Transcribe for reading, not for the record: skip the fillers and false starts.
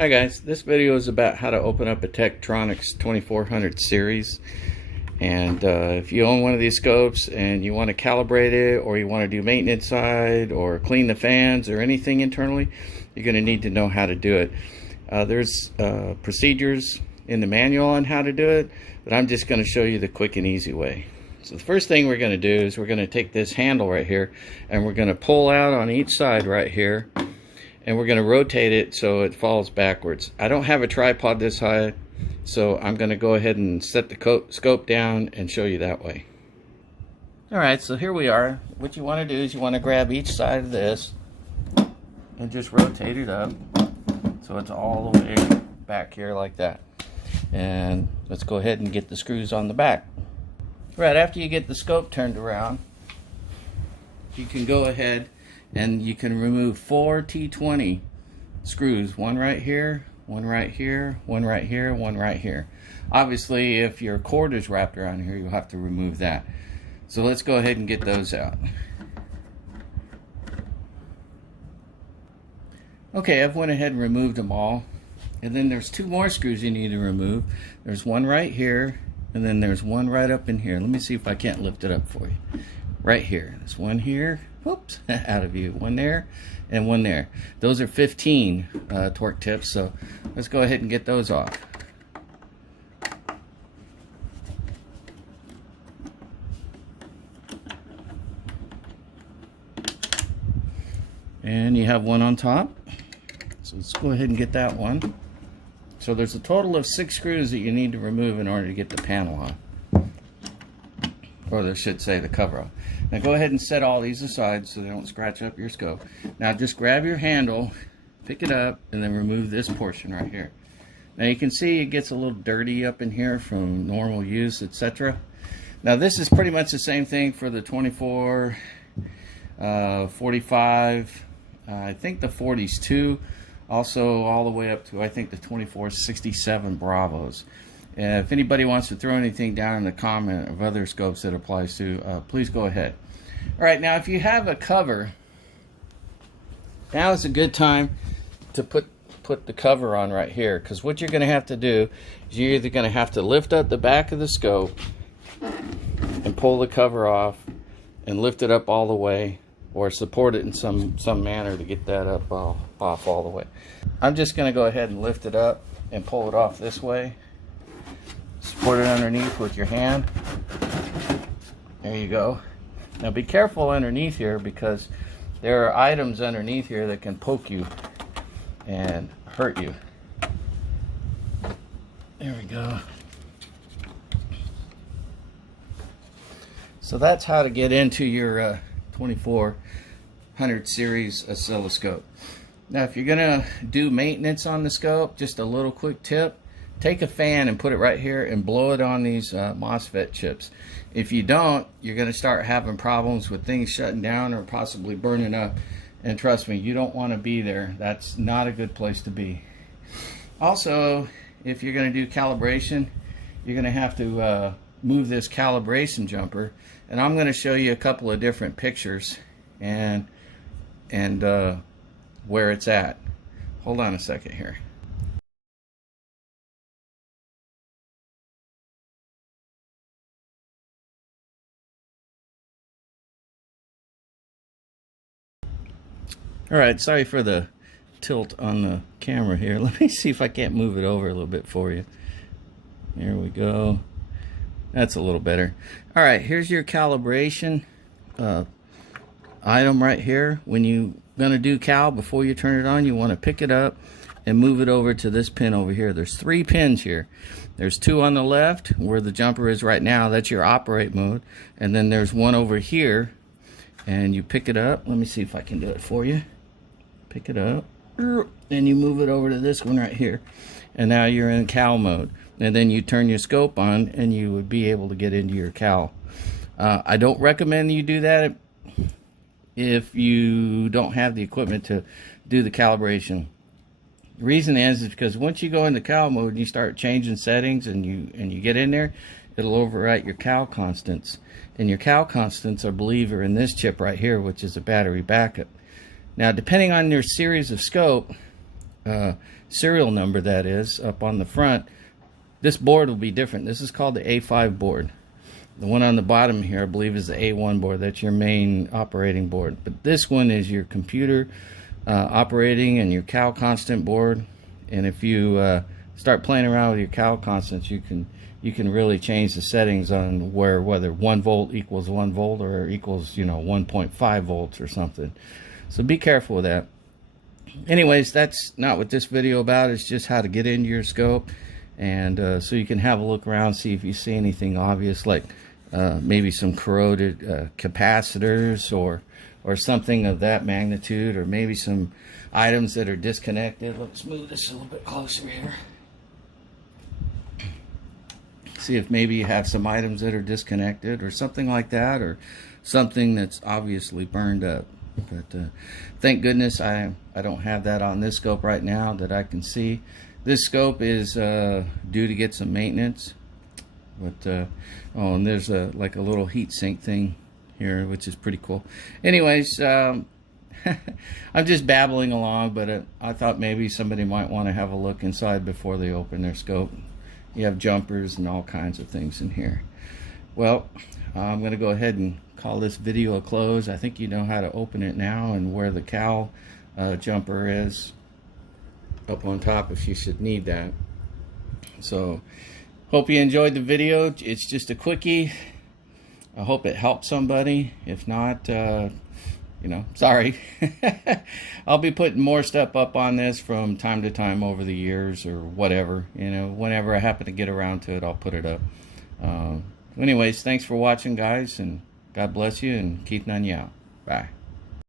Hi guys, this video is about how to open up a Tektronix 2400 series. And if you own one of these scopes and you want to calibrate it, or you want to do maintenance side or clean the fans or anything internally, you're going to need to know how to do it. There's procedures in the manual on how to do it, but I'm just going to show you the quick and easy way. So the first thing we're going to do is we're going to take this handle right here and we're going to pull out on each side right here, and we're going to rotate it so it falls backwards. I don't have a tripod this high, so I'm going to go ahead and set the scope down and show you that way. Alright, so here we are. What you want to do is you want to grab each side of this and just rotate it up so it's all the way back here like that. And let's go ahead and get the screws on the back. Right after you get the scope turned around, you can go ahead and you can remove 4 T20 screws, one right here, one right here, one right here, one right here. Obviously, if your cord is wrapped around here, you'll have to remove that. So let's go ahead and get those out. Okay, I've went ahead and removed them all. And then there's 2 more screws you need to remove. There's one right here, and then there's one right up in here. Let me see if I can't lift it up for you. Right here. There's one here. Whoops, out of view. One there and one there. Those are 15 torque tips, so let's go ahead and get those off. And you have one on top, so let's go ahead and get that one. So there's a total of 6 screws that you need to remove in order to get the panel off. Or they should say the cover off. Now go ahead and set all these aside so they don't scratch up your scope. Now just grab your handle, pick it up, and then remove this portion right here. Now you can see it gets a little dirty up in here from normal use, etc. Now this is pretty much the same thing for the 24, 45, I think the 40s too. Also all the way up to, I think, the 2467 Bravos. If anybody wants to throw anything down in the comment of other scopes that applies to, please go ahead. Alright, now if you have a cover, now is a good time to put the cover on right here, because what you're going to have to do is you're either going to have to lift up the back of the scope and pull the cover off and lift it up all the way, or support it in some manner to get that up off all the way. I'm just going to go ahead and lift it up and pull it off this way. Support it underneath with your hand. There you go. Now be careful underneath here, because there are items underneath here that can poke you and hurt you. There we go. So that's how to get into your 2400 series oscilloscope. Now if you're gonna do maintenance on the scope, just a little quick tip: take a fan and put it right here and blow it on these MOSFET chips. If you don't, you're going to start having problems with things shutting down or possibly burning up. And trust me, you don't want to be there. That's not a good place to be. Also, if you're going to do calibration, you're going to have to move this calibration jumper. And I'm going to show you a couple of different pictures and where it's at. Hold on a second here. Alright, sorry for the tilt on the camera here. Let me see if I can't move it over a little bit for you. There we go. That's a little better. Alright, here's your calibration item right here. When you're going to do cal, before you turn it on, you want to pick it up and move it over to this pin over here. There's 3 pins here. There's 2 on the left where the jumper is right now. That's your operate mode. And then there's one over here, and you pick it up. Let me see if I can do it for you. Pick it up and you move it over to this one right here, and now you're in cal mode. And then you turn your scope on and you would be able to get into your cal. I don't recommend you do that if you don't have the equipment to do the calibration. The reason is because once you go into cal mode and you start changing settings and you get in there, it'll overwrite your cal constants, and your cal constants, I believe, are in this chip right here, which is a battery backup. Now depending on your series of scope, serial number, that is, up on the front, this board will be different. This is called the A5 board. The one on the bottom here, I believe, is the A1 board. That's your main operating board. But this one is your computer operating and your cal constant board. And if you start playing around with your cal constants, you can really change the settings on whether 1 volt equals 1 volt or equals 1.5 volts or something. So be careful with that. Anyways, that's not what this video about. It's just how to get into your scope, and so you can have a look around, see if you see anything obvious, like maybe some corroded capacitors or something of that magnitude, or maybe some items that are disconnected. Let's move this a little bit closer here. See if maybe you have some items that are disconnected or something like that, or something that's obviously burned up. But thank goodness I don't have that on this scope right now that I can see. This scope is due to get some maintenance. But oh, and there's like a little heat sink thing here, which is pretty cool. Anyways, I'm just babbling along, but I thought maybe somebody might want to have a look inside before they open their scope. You have jumpers and all kinds of things in here. Well, I'm going to go ahead and call this video a close. I think you know how to open it now, and where the cal jumper is up on top if you should need that. So hope you enjoyed the video. It's just a quickie. I hope it helped somebody. If not, sorry. I'll be putting more stuff up on this from time to time over the years, or whatever. Whenever I happen to get around to it, I'll put it up. Anyways, thanks for watching, guys, and God bless you, and keep an eye out. Bye.